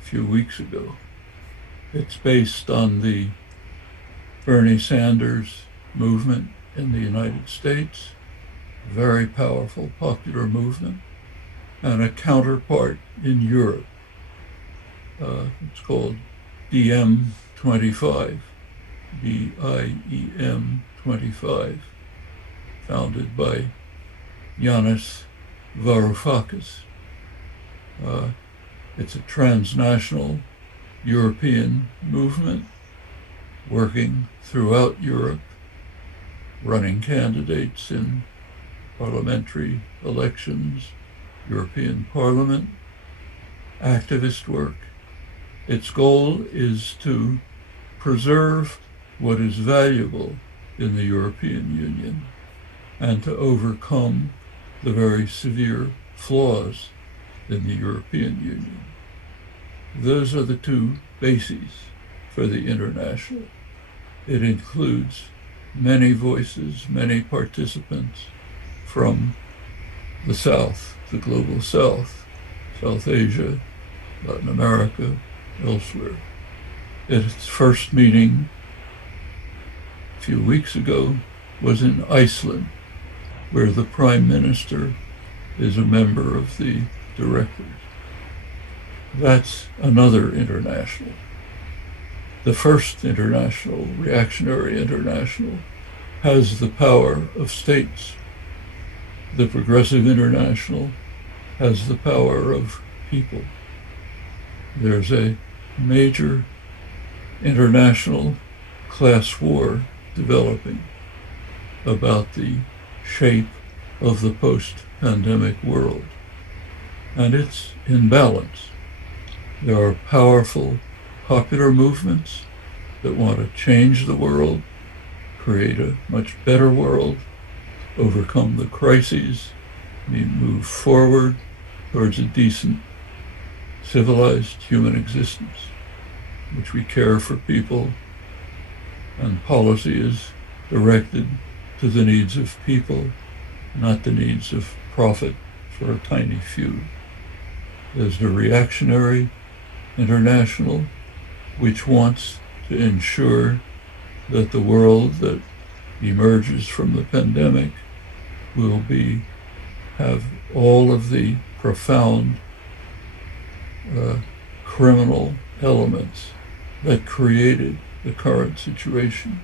a few weeks ago. It's based on the Bernie Sanders movement in the United States, a very powerful popular movement, and a counterpart in Europe. It's called DiEM25, DIEM25, founded by Yanis Varoufakis. It's a transnational European movement working throughout Europe, running candidates in parliamentary elections, European Parliament, activist work. Its goal is to preserve what is valuable in the European Union and to overcome the very severe flaws in the European Union. Those are the two bases for the international. It includes many voices, many participants from the South, the global South, South Asia, Latin America, elsewhere. Its first meeting a few weeks ago was in Iceland, where the Prime Minister is a member of the directors. That's another international. The first international, reactionary international, has the power of states. The progressive international has the power of people. There's a major international class war developing about the shape of the post-pandemic world. And it's in balance. There are powerful popular movements that want to change the world, create a much better world, overcome the crises, move forward towards a decent, civilized human existence, in which we care for people, and policy is directed to the needs of people, not the needs of profit for a tiny few. There's the reactionary international, which wants to ensure that the world that emerges from the pandemic will have all of the profound criminal elements that created the current situation,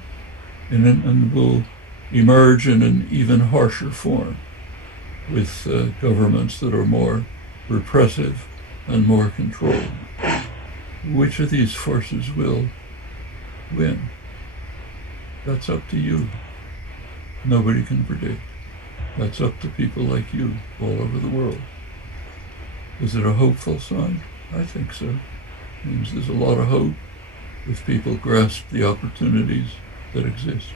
and will emerge in an even harsher form with governments that are more repressive and more controlled. Which of these forces will win? That's up to you. Nobody can predict. That's up to people like you all over the world. Is it a hopeful sign? I think so. It means there's a lot of hope if people grasp the opportunities that exist.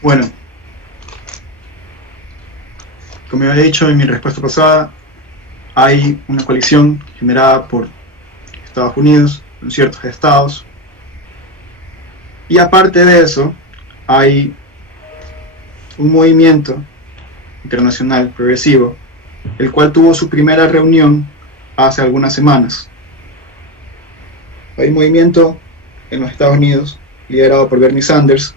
Bueno, como había dicho en mi respuesta pasada, hay una coalición generada por Estados Unidos en ciertos estados, y aparte de eso hay un movimiento internacional progresivo, el cual tuvo su primera reunión hace algunas semanas. Hay un movimiento en los Estados Unidos liderado por Bernie Sanders,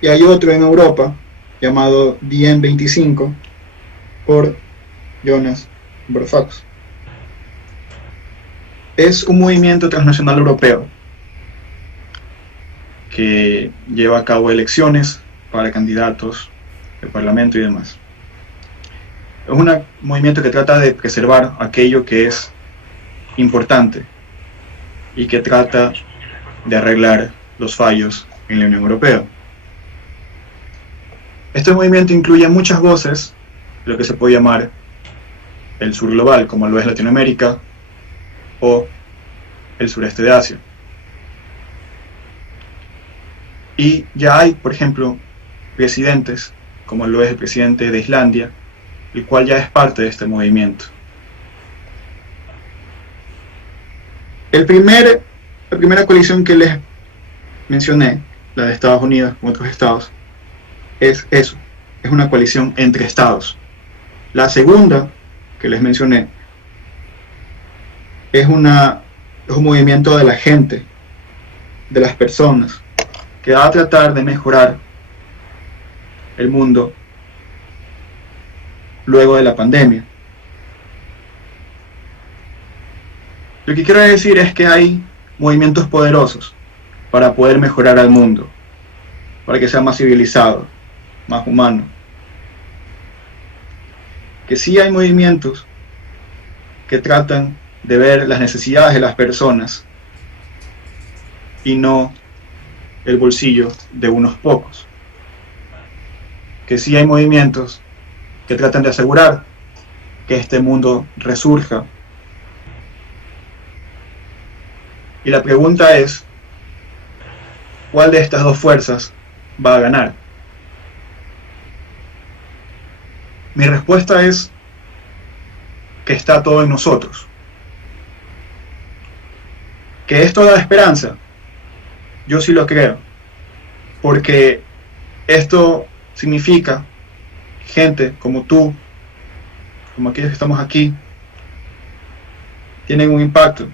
y hay otro en Europa llamado DiEM25 por Jonas Varoufakis. Es un movimiento transnacional europeo que lleva a cabo elecciones para candidatos del Parlamento y demás. Es un movimiento que trata de preservar aquello que es importante y que trata de arreglar los fallos en la Unión Europea. Este movimiento incluye muchas voces de lo que se puede llamar el sur global, como lo es Latinoamérica o el sureste de Asia. Y ya hay, por ejemplo, presidentes, como lo es el presidente de Islandia, el cual ya es parte de este movimiento. La primera coalición que les mencioné, la de Estados Unidos con otros estados, es eso, es una coalición entre estados. La segunda que les mencioné es un movimiento de la gente, de las personas, que va a tratar de mejorar el mundo luego de la pandemia. Lo que quiero decir es que hay movimientos poderosos para poder mejorar al mundo, para que sea más civilizado, más humano. Que sí hay movimientos que tratan de ver las necesidades de las personas y no el bolsillo de unos pocos. Que sí hay movimientos que tratan de asegurar que este mundo resurja. Y la pregunta es, ¿cuál de estas dos fuerzas va a ganar? Mi respuesta es que está todo en nosotros. ¿Que esto da esperanza? Yo sí lo creo, porque esto significa que gente como tú, como aquellos que estamos aquí, tienen un impacto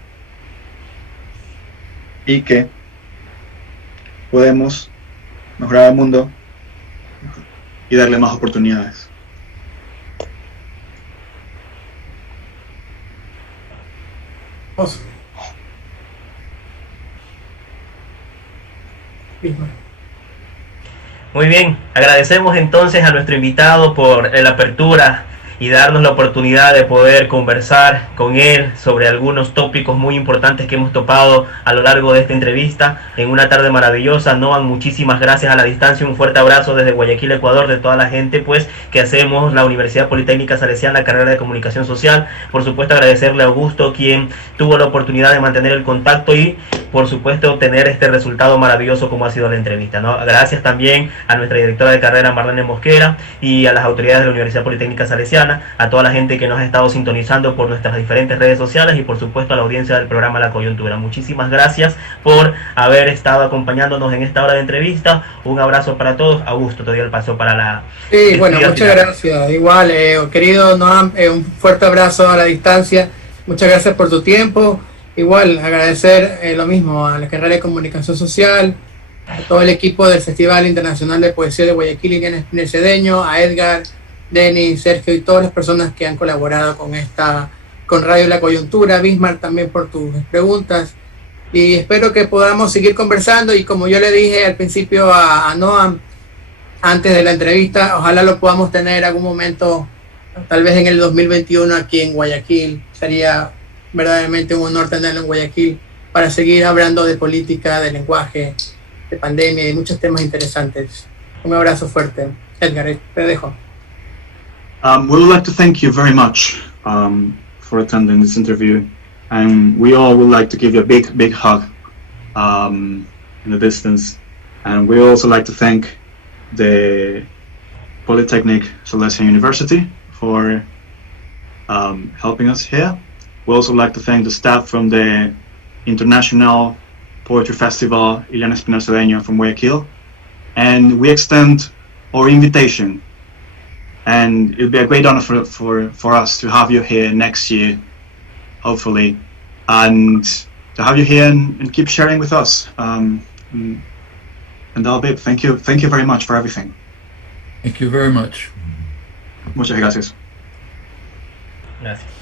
y que podemos mejorar el mundo y darle más oportunidades. Muy bien, agradecemos entonces a nuestro invitado por la apertura y darnos la oportunidad de poder conversar con él sobre algunos tópicos muy importantes que hemos topado a lo largo de esta entrevista en una tarde maravillosa. Noam, muchísimas gracias a la distancia, un fuerte abrazo desde Guayaquil, Ecuador, de toda la gente pues que hacemos la Universidad Politécnica Salesiana, Carrera de Comunicación Social. Por supuesto agradecerle a Augusto, quien tuvo la oportunidad de mantener el contacto y por supuesto obtener este resultado maravilloso como ha sido la entrevista, ¿no? Gracias también a nuestra directora de carrera Marlene Mosquera y a las autoridades de la Universidad Politécnica Salesiana, a toda la gente que nos ha estado sintonizando por nuestras diferentes redes sociales y por supuesto a la audiencia del programa La Coyuntura. Muchísimas gracias por haber estado acompañándonos en esta hora de entrevista. Un abrazo para todos. Augusto, te doy el paso para la... Sí, bueno, muchas final. Gracias. Igual, querido Noam, un fuerte abrazo a la distancia. Muchas gracias por tu tiempo. Igual, agradecer lo mismo a la Carrera de Comunicación Social, a todo el equipo del Festival Internacional de Poesía de Guayaquil, Iliana, Espinel, Cedeño, a Edgar, Denis, Sergio y todas las personas que han colaborado con Radio La Coyuntura, Bismarck también por tus preguntas, y espero que podamos seguir conversando y como yo le dije al principio a Noam antes de la entrevista, ojalá lo podamos tener algún momento, tal vez en el 2021 aquí en Guayaquil. Sería verdaderamente un honor tenerlo en Guayaquil para seguir hablando de política, de lenguaje, de pandemia y muchos temas interesantes. Un abrazo fuerte. Edgar, te dejo. We would like to thank you very much for attending this interview, and we all would like to give you a big hug in the distance, and we also like to thank the Polytechnic Salesian University for helping us here. We also like to thank the staff from the International Poetry Festival, Iliana, Espinel, Cedeño from Guayaquil, and we extend our invitation. And it'll be a great honor for us to have you here next year, hopefully, and to have you here and keep sharing with us. And that'll be it. Thank you very much for everything. Thank you very much. Muchas gracias. Gracias.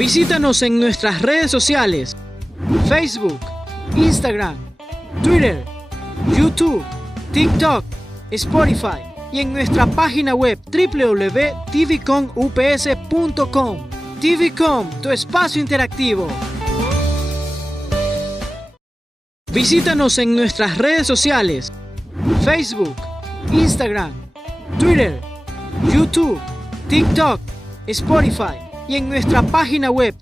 Visítanos en nuestras redes sociales: Facebook, Instagram, Twitter, YouTube, TikTok, Spotify y en nuestra página web www.tvcomups.com. TVCOM, tu espacio interactivo. Visítanos en nuestras redes sociales: Facebook, Instagram, Twitter, YouTube, TikTok, Spotify y en nuestra página web